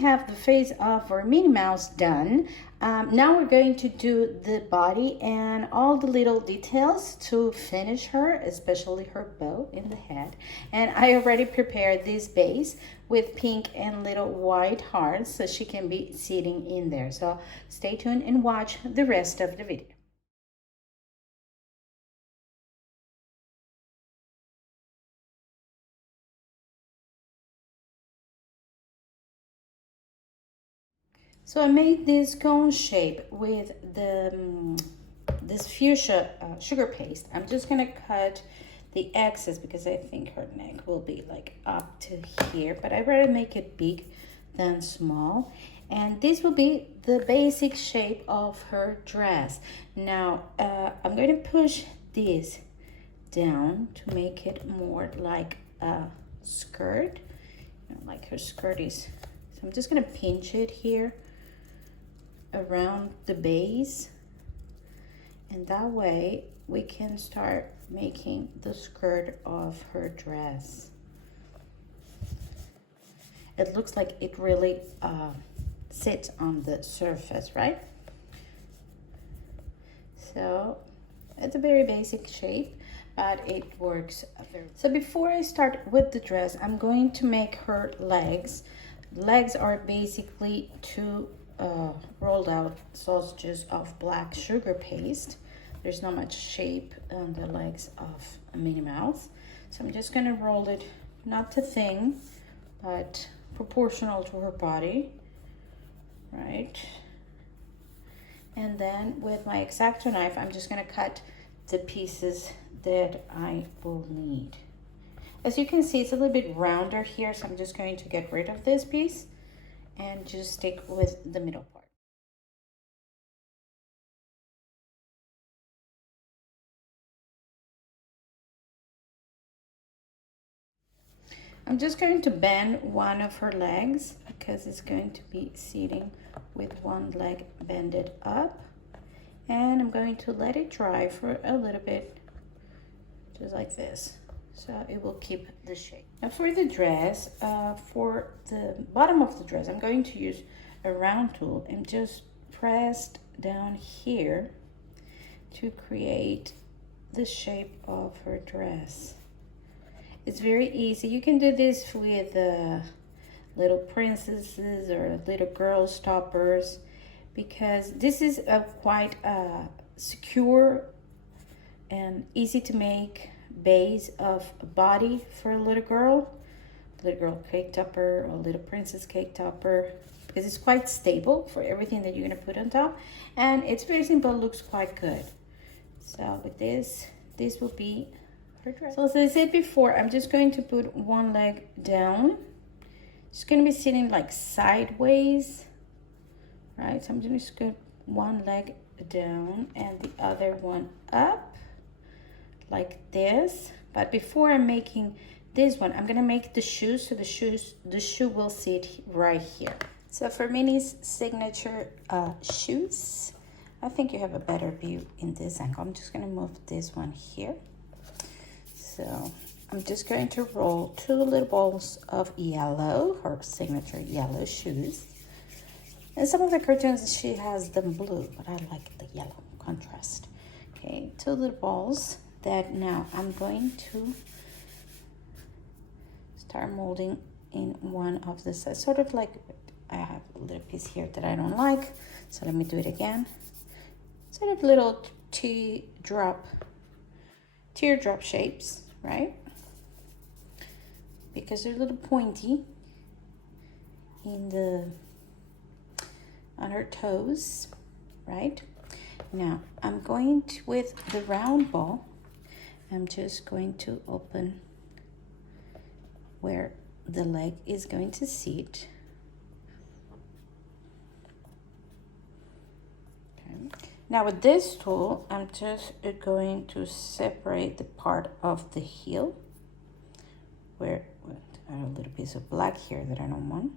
have the face of our Minnie Mouse done, now we're going to do the body and all the little details to finish her, especially her bow in the head. And I already prepared this base with pink and little white hearts so she can be sitting in there. So stay tuned and watch the rest of the video. So I made this cone shape with this fuchsia sugar paste. I'm just gonna cut the excess because I think her neck will be like up to here, but I'd rather make it big than small. And this will be the basic shape of her dress. Now I'm going to push this down to make it more like a skirt, like her skirt is. So I'm just gonna pinch it here around the base, and that way we can start making the skirt of her dress. It looks like it really sits on the surface, right? So it's a very basic shape, but it works very well. So before I start with the dress, I'm going to make her legs. Legs are basically two rolled out sausages of black sugar paste. There's not much shape on the legs of a Minnie Mouse. So I'm just gonna roll it, not too thin, but proportional to her body, right? And then with my X-Acto knife, I'm just gonna cut the pieces that I will need. As you can see, it's a little bit rounder here, so I'm just going to get rid of this piece and just stick with the middle part. I'm just going to bend one of her legs because it's going to be sitting with one leg bended up. And I'm going to let it dry for a little bit, just like this. So it will keep the shape. Now for the dress, for the bottom of the dress, I'm going to use a round tool and just press down here to create the shape of her dress. It's very easy. You can do this with little princesses or little girl stoppers, because this is a quite secure and easy to make base of a body for a little girl cake topper or little princess cake topper, because it's quite stable for everything that you're going to put on top, and it's very simple, looks quite good. So with this will be her dress. So as I said before, I'm just going to put one leg down. It's going to be sitting like sideways, right? So I'm just going to one leg down and the other one up like this. But before I'm making this one, I'm gonna make the shoes, so the shoe will sit right here. So for Minnie's signature shoes, I think you have a better view in this angle. I'm just gonna move this one here. So I'm just going to roll two little balls of yellow, her signature yellow shoes. In some of the cartoons, she has them blue, but I like the yellow contrast. Okay, two little balls that now I'm going to start molding in one of the sides. Sort of like, I have a little piece here that I don't like, so let me do it again. Sort of little teardrop shapes, right? Because they're a little pointy on her toes, right? Now I'm going to, with the round ball, I'm just going to open where the leg is going to sit. Okay. Now with this tool, I'm just going to separate the part of the heel where I have a little piece of black here that I don't want.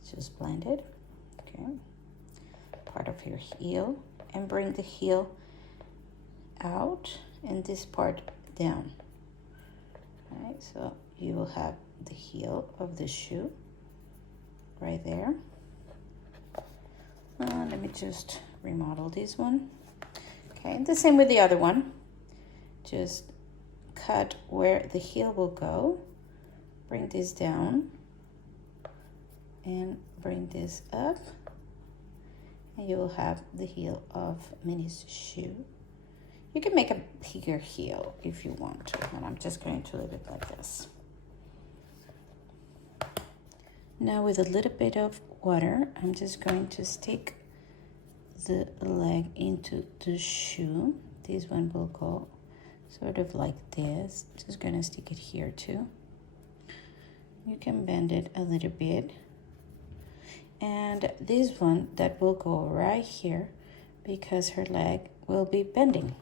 It's just blended. Okay. Part of your heel, and bring the heel out and this part down. All right, so you will have the heel of the shoe right there. Let me just remodel this one. Okay, the same with the other one. Just cut where the heel will go, bring this down, and bring this up, and you will have the heel of Minnie's shoe. You can make a bigger heel if you want to, and I'm just going to leave it like this. Now with a little bit of water, I'm just going to stick the leg into the shoe. This one will go sort of like this. Just gonna stick it here too. You can bend it a little bit. And this one that will go right here because her leg will be bending.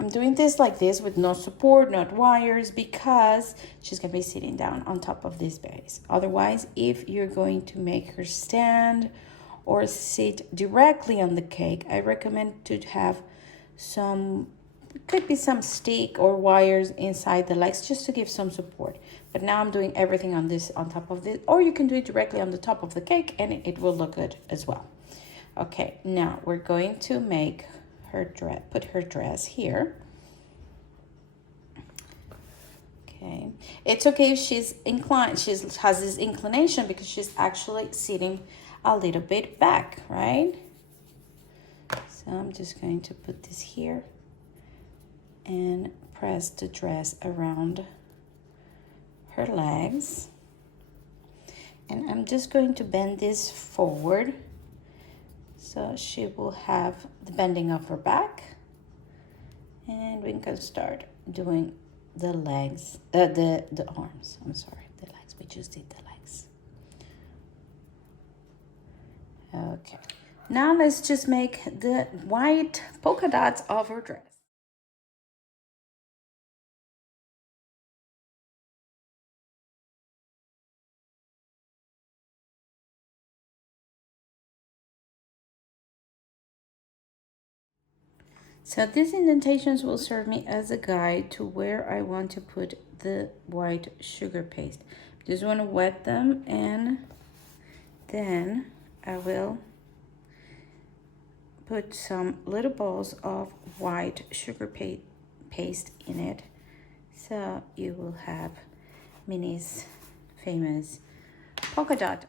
I'm doing this like this with no support, not wires, because she's gonna be sitting down on top of this base. Otherwise, if you're going to make her stand or sit directly on the cake, I recommend to have some, could be some stick or wires inside the legs just to give some support. But now I'm doing everything on this, on top of this, or you can do it directly on the top of the cake and it will look good as well. Okay, now we're going to make her dress, put her dress here. Okay, it's okay if she's inclined, she has this inclination because she's actually sitting a little bit back, right? So I'm just going to put this here and press the dress around her legs. And I'm just going to bend this forward so she will have the bending of her back. And we can start doing the legs, the arms. I'm sorry, the legs. We just did the legs. Okay. Now let's just make the white polka dots of her dress. So these indentations will serve me as a guide to where I want to put the white sugar paste. Just want to wet them and then I will put some little balls of white sugar paste in it. So you will have Minnie's famous polka dot.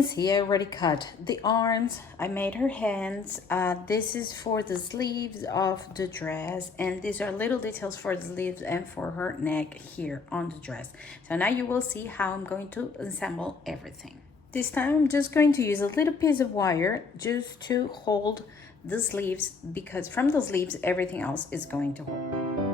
can see, I already cut the arms. I made her hands. This is for the sleeves of the dress, and these are little details for the sleeves and for her neck here on the dress. So now you will see how I'm going to assemble everything. This time I'm just going to use a little piece of wire just to hold the sleeves, because from the sleeves everything else is going to hold.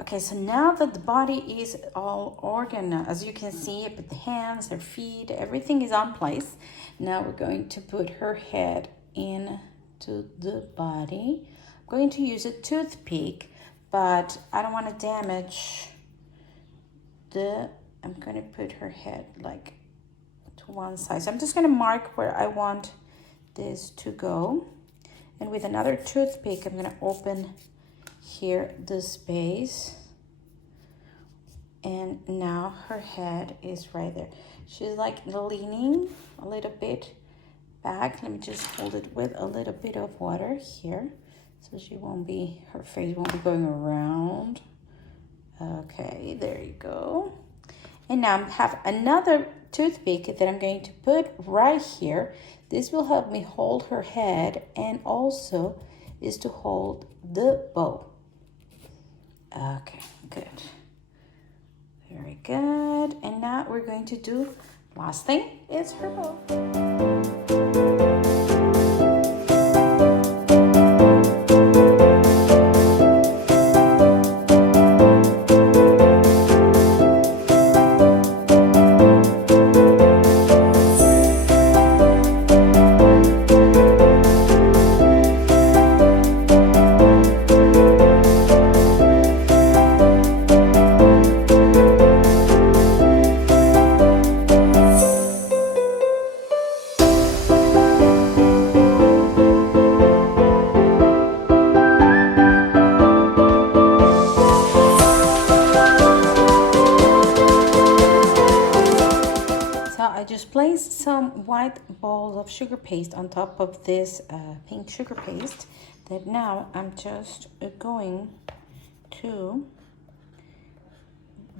Okay, so now that the body is all organized, as you can see, I put the hands, her feet, everything is on place. Now we're going to put her head into the body. I'm going to use a toothpick, but I don't want to damage I'm going to put her head like to one side. So I'm just going to mark where I want this to go. And with another toothpick, I'm going to open here the space, and now her head is right there. She's like leaning a little bit back. Let me just hold it with a little bit of water here, so her face won't be going around. Okay, there you go. And now I have another toothpick that I'm going to put right here. This will help me hold her head, and also is to hold the bow. Okay, good. Very good. And now we're going to do, last thing is her bow. I just placed some white balls of sugar paste on top of this pink sugar paste that now I'm just going to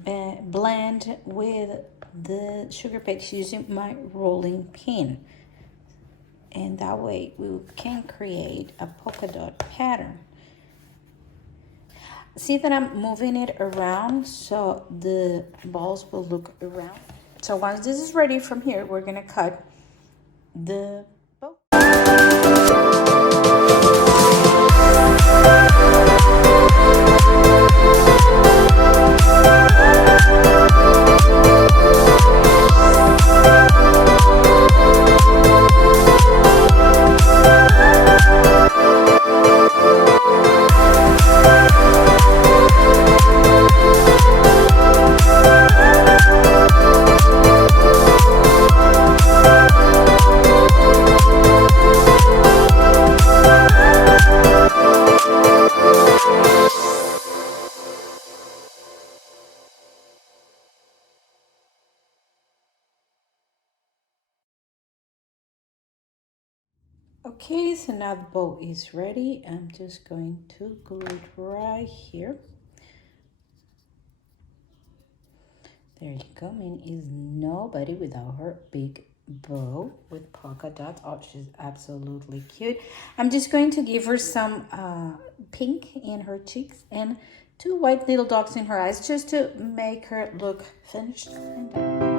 blend with the sugar paste using my rolling pin. And that way we can create a polka dot pattern. See that I'm moving it around so the balls will look around. So once this is ready, from here, we're gonna cut the bow. Okay, so now the bow is ready. I'm just going to glue it right here. There you go. Minnie is nobody without her big bow with polka dots. Oh, she's absolutely cute. I'm just going to give her some pink in her cheeks and two white little dots in her eyes just to make her look finished and done.